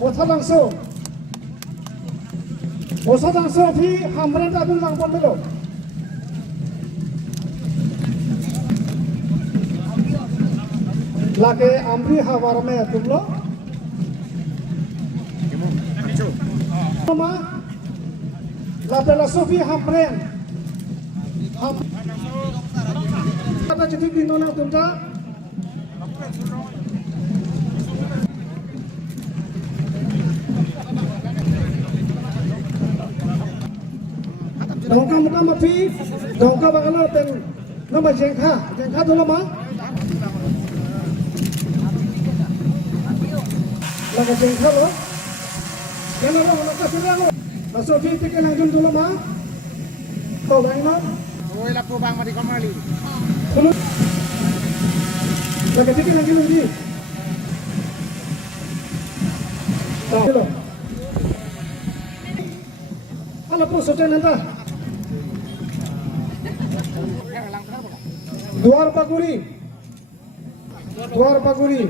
我他当手，我他当手皮，还没人打东方关没了。Lagi amri hawar me तुम लोग Nama Lapela Sofi Hamren Kata cetik di nona तुमचा Dongka muka mafi Dongka bakal ten Nama jengka dulu mah Laga jengka lo Kena lo nak sudah lo Masuk fit ke langsung dulu mah Kau bang lo Oi laku bang mari kembali Dulu Laga fit lagi lagi Lo Ala pun sote nanta Duar Paguri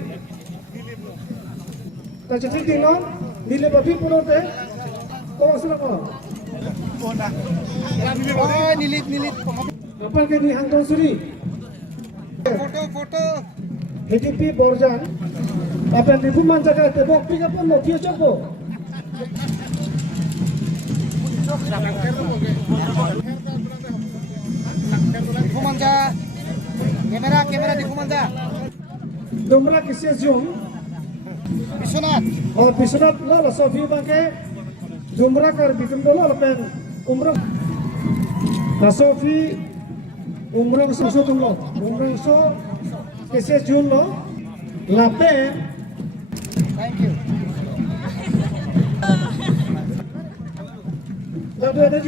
Ta cetik di non Nile babi pulau teh Kau asal apa? Oh nilit Apa ke di Hangtong Suri? foto HDP Borjan apa yang dibuman jaga tebok pika pun mau dia coba di Kumanda kamera di Kumanda Dumra kisah zoom Bisonat और बिस्वनाथ लाल सोफी बाके जुमरा कर बिकम दो लाल पेन उम्र सोफी उम्र सो तुम लो उम्र सो किसे जून लो लापे thank you लापे